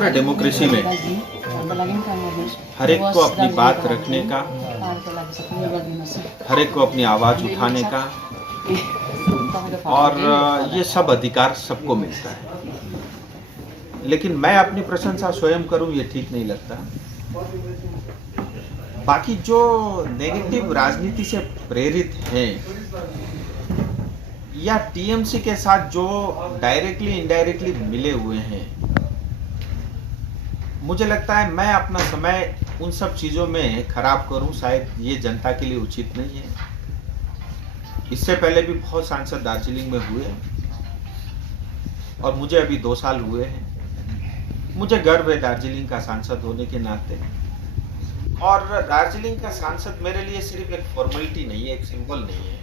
लोकतंत्र डेमोक्रेसी में हर एक को अपनी बात रखने का, हर एक को अपनी आवाज उठाने का और ये सब अधिकार सबको मिलता है। लेकिन मैं अपनी प्रशंसा स्वयं करूं ये ठीक नहीं लगता। बाकी जो नेगेटिव राजनीति से प्रेरित हैं या टीएमसी के साथ जो डायरेक्टली इनडायरेक्टली मिले हुए हैं, मुझे लगता है मैं अपना समय उन सब चीज़ों में खराब करूं, शायद ये जनता के लिए उचित नहीं है। इससे पहले भी बहुत सांसद दार्जिलिंग में हुए और मुझे अभी 2 साल हुए हैं। मुझे गर्व है दार्जिलिंग का सांसद होने के नाते, और दार्जिलिंग का सांसद मेरे लिए सिर्फ एक फॉर्मेलिटी नहीं है, एक सिंबल नहीं है।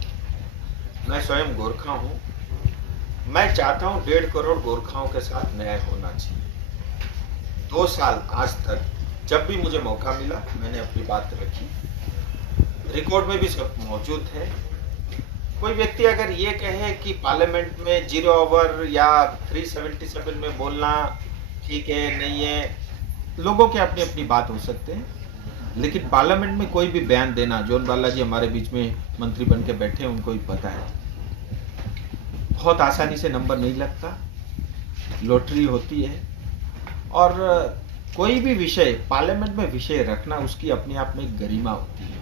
मैं स्वयं गोरखा हूँ। मैं चाहता हूँ 1.5 करोड़ गोरखाओं के साथ न्याय होना चाहिए। 2 साल आज तक जब भी मुझे मौका मिला मैंने अपनी बात रखी। रिकॉर्ड में भी सब मौजूद है। कोई व्यक्ति अगर ये कहे कि पार्लियामेंट में 0 ओवर या 377 में बोलना ठीक है नहीं है, लोगों के अपनी अपनी बात हो सकते हैं, लेकिन पार्लियामेंट में कोई भी बयान देना, जोन बालाजी हमारे बीच में मंत्री बन के बैठे हैं, उनको ही पता है, बहुत आसानी से नंबर नहीं लगता, लॉटरी होती है। और कोई भी विषय पार्लियामेंट में विषय रखना उसकी अपने आप में एक गरिमा होती है।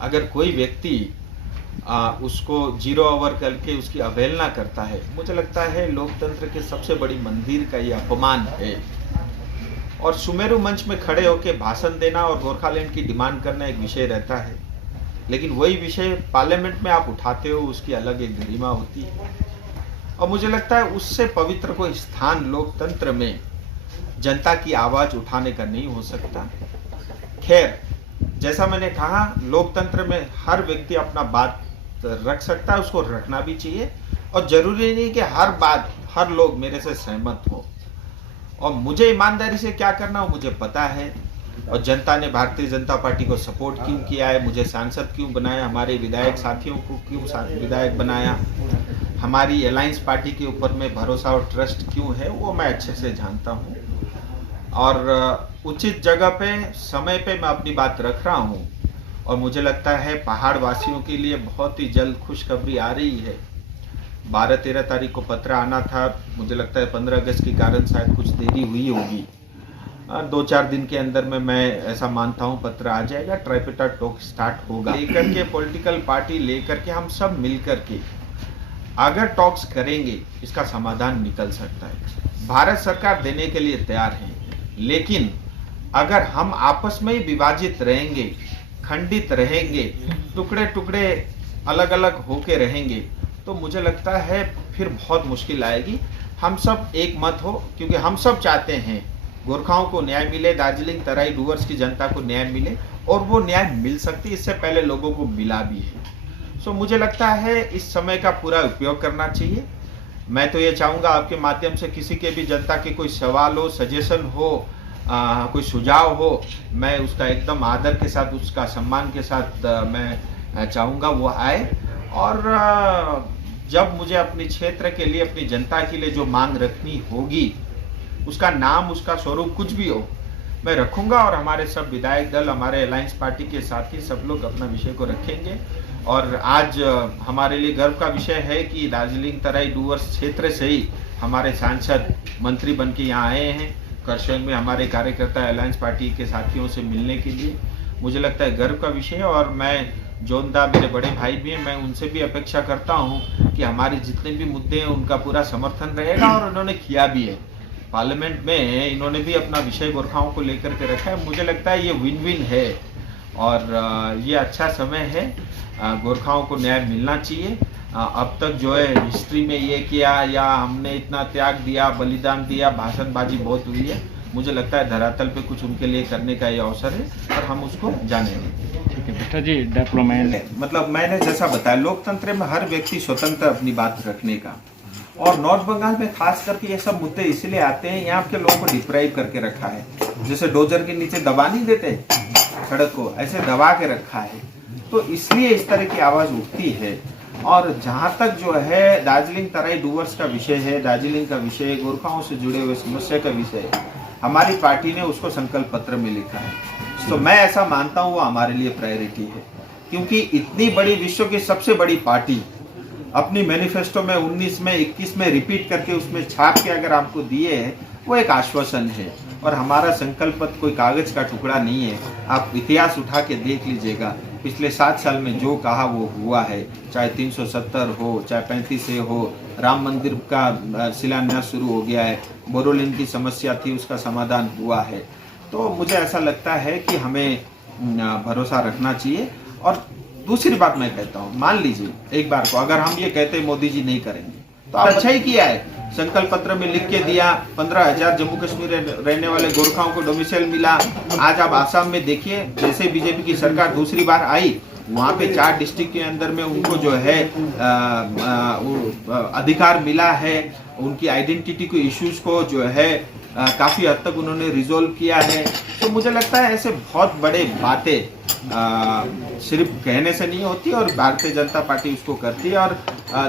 अगर कोई व्यक्ति उसको 0 ओवर करके उसकी अवहेलना करता है, मुझे लगता है लोकतंत्र के सबसे बड़ी मंदिर का ये अपमान है। और सुमेरु मंच में खड़े होकर भाषण देना और गोरखालैंड की डिमांड करना एक विषय रहता है, लेकिन वही विषय पार्लियामेंट में आप उठाते हो, उसकी अलग एक गरिमा होती है। और मुझे लगता है उससे पवित्र कोई स्थान लोकतंत्र में जनता की आवाज उठाने का नहीं हो सकता। खैर, जैसा मैंने कहा, लोकतंत्र में हर व्यक्ति अपना बात रख सकता है, उसको रखना भी चाहिए, और जरूरी नहीं कि हर बात हर लोग मेरे से सहमत हो। और मुझे ईमानदारी से क्या करना हो मुझे पता है, और जनता ने भारतीय जनता पार्टी को सपोर्ट क्यों किया है, मुझे सांसद क्यों बनाया, हमारे विधायक साथियों को क्यों विधायक बनाया, हमारी अलायंस पार्टी के ऊपर में भरोसा और ट्रस्ट क्यों है, वो मैं अच्छे से जानता हूँ। और उचित जगह पे समय पे मैं अपनी बात रख रहा हूँ। और मुझे लगता है पहाड़ वासियों के लिए बहुत ही जल्द खुशखबरी आ रही है। 12-13 तारीख को पत्र आना था, मुझे लगता है 15 अगस्त के कारण शायद कुछ देरी हुई होगी। 2-4 दिन के अंदर में मैं ऐसा मानता हूँ पत्र आ जाएगा, ट्राइपेटा टॉक स्टार्ट होगा। लेकर के पॉलिटिकल पार्टी लेकर के हम सब मिल कर के अगर टॉक्स करेंगे, इसका समाधान निकल सकता है। भारत सरकार देने के लिए तैयार है, लेकिन अगर हम आपस में ही विभाजित रहेंगे, खंडित रहेंगे, टुकड़े टुकड़े अलग अलग होके रहेंगे, तो मुझे लगता है फिर बहुत मुश्किल आएगी। हम सब एक मत हो, क्योंकि हम सब चाहते हैं गोरखाओं को न्याय मिले, दार्जिलिंग तराई डूवर्स की जनता को न्याय मिले, और वो न्याय मिल सकती, इससे पहले लोगों को मिला भी है। सो मुझे लगता है इस समय का पूरा उपयोग करना चाहिए। मैं तो ये चाहूँगा आपके माध्यम से किसी के भी जनता के कोई सवाल हो, सजेशन हो, कोई सुझाव हो, मैं उसका एकदम आदर के साथ, उसका सम्मान के साथ मैं चाहूँगा वो आए। और जब मुझे अपने क्षेत्र के लिए, अपनी जनता के लिए जो मांग रखनी होगी, उसका नाम, उसका स्वरूप कुछ भी हो, मैं रखूँगा। और हमारे सब विधायक दल, हमारे अलायंस पार्टी के साथी सब लोग अपना विषय को रखेंगे। और आज हमारे लिए गर्व का विषय है कि दार्जिलिंग तराई डूवर्स क्षेत्र से ही हमारे सांसद मंत्री बन के यहाँ आए हैं। करसोग में हमारे कार्यकर्ता अलायंस पार्टी के साथियों से मिलने के लिए, मुझे लगता है गर्व का विषय है। और मैं जोनदा, मेरे बड़े भाई भी हैं, मैं उनसे भी अपेक्षा करता हूँ कि हमारे जितने भी मुद्दे हैं उनका पूरा समर्थन रहेगा, और उन्होंने किया भी है। पार्लियामेंट में इन्होंने भी अपना विषय गोरखाओं को लेकर के रखा है। मुझे लगता है ये विन विन है, और ये अच्छा समय है। गोरखाओं को न्याय मिलना चाहिए। अब तक जो है हिस्ट्री में ये किया, या हमने इतना त्याग दिया, बलिदान दिया, भाषणबाजी बहुत हुई है, मुझे लगता है धरातल पे कुछ उनके लिए करने का ये अवसर है, और हम उसको जानेंगे। ठीक है बेटा जी, डेवलपमेंट मतलब मैंने जैसा बताया, लोकतंत्र में हर व्यक्ति स्वतंत्र अपनी बात रखने का। और नॉर्थ बंगाल में खास करके ये सब मुद्दे इसलिए आते हैं, यहाँ के लोगों को डिप्राइव करके रखा है। जैसे डोजर के नीचे दबा नहीं देते सड़क को, ऐसे दबा के रखा है, तो इसलिए इस तरह की आवाज उठती है। और जहाँ तक जो है दार्जिलिंग तराई डूवर्स का विषय है, दार्जिलिंग का विषय, गोरखाओं से जुड़े हुए समस्या का विषय, हमारी पार्टी ने उसको संकल्प पत्र में लिखा है। तो मैं ऐसा मानता हूँ वो हमारे लिए प्रायोरिटी है, क्योंकि इतनी बड़ी विश्व की सबसे बड़ी पार्टी अपनी मैनिफेस्टो में 19 में 21 में रिपीट करके उसमें छाप के अगर आपको दिए हैं, वो एक आश्वासन है। और हमारा संकल्प पत्र कोई कागज का टुकड़ा नहीं है। आप इतिहास उठा के देख लीजिएगा, पिछले 7 साल में जो कहा वो हुआ है, चाहे 370 हो, चाहे 35 हो, राम मंदिर का शिलान्यास शुरू हो गया है, बोरोलिन की समस्या थी उसका समाधान हुआ है। तो मुझे ऐसा लगता है कि हमें भरोसा रखना चाहिए। और दूसरी बात मैं कहता हूँ, मान लीजिए एक बार को अगर हम ये कहते मोदी जी नहीं करेंगे, तो आप अच्छा ही किया है, संकल्प पत्र में लिख के दिया, 15,000 जम्मू कश्मीर रहने वाले गोरखाओं को डोमिसाइल मिला। आज आप आसाम में देखिए, जैसे बीजेपी की सरकार दूसरी बार आई, वहाँ पे 4 डिस्ट्रिक्ट के अंदर में उनको जो है अधिकार मिला है, उनकी आइडेंटिटी को इश्यूज को जो है काफ़ी हद तक उन्होंने रिजोल्व किया है। तो मुझे लगता है ऐसे बहुत बड़े बातें सिर्फ कहने से नहीं होती, और भारतीय जनता पार्टी उसको करती है। और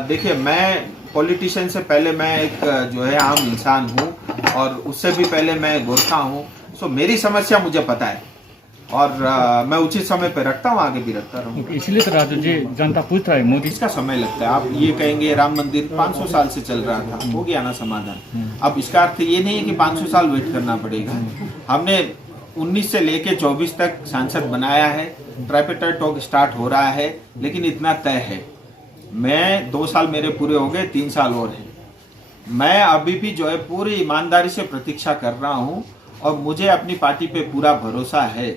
देखिए, मैं पॉलिटिशियन से पहले मैं एक जो है आम इंसान हूँ, और उससे भी पहले मैं गोरखा हूँ। सो मेरी समस्या मुझे पता है, और मैं उचित समय पे रखता हूँ, आगे भी रखता रहूँगा। इसलिए तो राजू जी जनता पूछ रहा है मोदी इसका समय लगता है। आप ये कहेंगे राम मंदिर 500 साल से चल रहा था, हो गया ना समाधान। अब इसका अर्थ ये नहीं है कि 500 साल वेट करना पड़ेगा। हमने 19 से लेके 24 तक सांसद बनाया है, ट्राइपेटाइड टॉक स्टार्ट हो रहा है, लेकिन इतना तय है, मैं 2 साल मेरे पूरे हो गए, 3 साल और हैं। मैं अभी भी जो है पूरी ईमानदारी से प्रतीक्षा कर रहा हूँ, और मुझे अपनी पार्टी पे पूरा भरोसा है,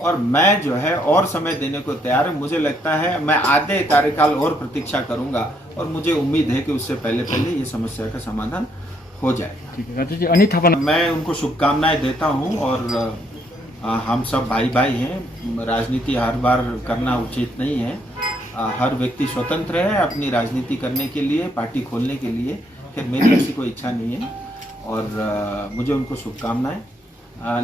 और मैं जो है और समय देने को तैयार हूँ। मुझे लगता है मैं आधे कार्यकाल और प्रतीक्षा करूंगा, और मुझे उम्मीद है कि उससे पहले पहले ये समस्या का समाधान हो जाए। ठीक है राजू जी, अनिल थापा मैं उनको शुभकामनाएं देता हूँ, और हम सब भाई भाई हैं। राजनीति हर बार करना उचित नहीं है। हर व्यक्ति स्वतंत्र है अपनी राजनीति करने के लिए, पार्टी खोलने के लिए। फिर मेरी ऐसी कोई इच्छा नहीं है, और मुझे उनको शुभकामनाएं।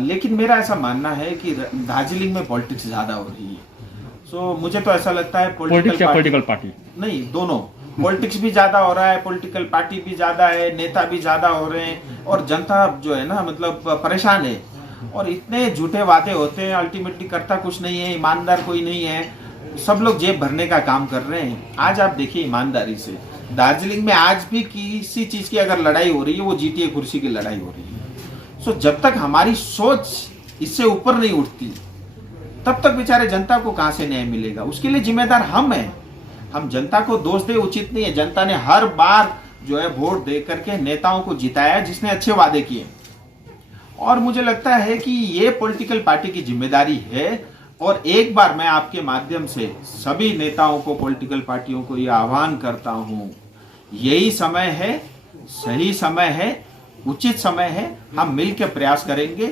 लेकिन मेरा ऐसा मानना है कि दार्जिलिंग में पॉलिटिक्स ज़्यादा हो रही है। सो मुझे तो ऐसा लगता है पॉलिटिकल पार्टी नहीं, दोनों, पॉलिटिक्स भी ज़्यादा हो रहा है, पॉलिटिकल पार्टी भी ज़्यादा है, नेता भी ज़्यादा हो रहे हैं, और जनता जो है ना मतलब परेशान है। और इतने झूठे वादे होते हैं, अल्टीमेटली करता कुछ नहीं है, ईमानदार कोई नहीं है, सब लोग जेब भरने का काम कर रहे हैं। आज आप देखिए ईमानदारी से, दार्जिलिंग में आज भी किसी चीज़ की अगर लड़ाई हो रही है, वो जीटीए कुर्सी की लड़ाई हो रही है। सो जब तक हमारी सोच इससे ऊपर नहीं उठती, तब तक बेचारे जनता को कहां से न्याय मिलेगा। उसके लिए जिम्मेदार हम हैं। हम जनता को दोष दे उचित नहीं है। जनता ने हर बार जो है वोट दे करके नेताओं को जिताया जिसने अच्छे वादे किए, और मुझे लगता है कि ये पॉलिटिकल पार्टी की जिम्मेदारी है। और एक बार मैं आपके माध्यम से सभी नेताओं को, पॉलिटिकल पार्टियों को ये आह्वान करता हूं, यही समय है, सही समय है, उचित समय है। हम मिलकर प्रयास करेंगे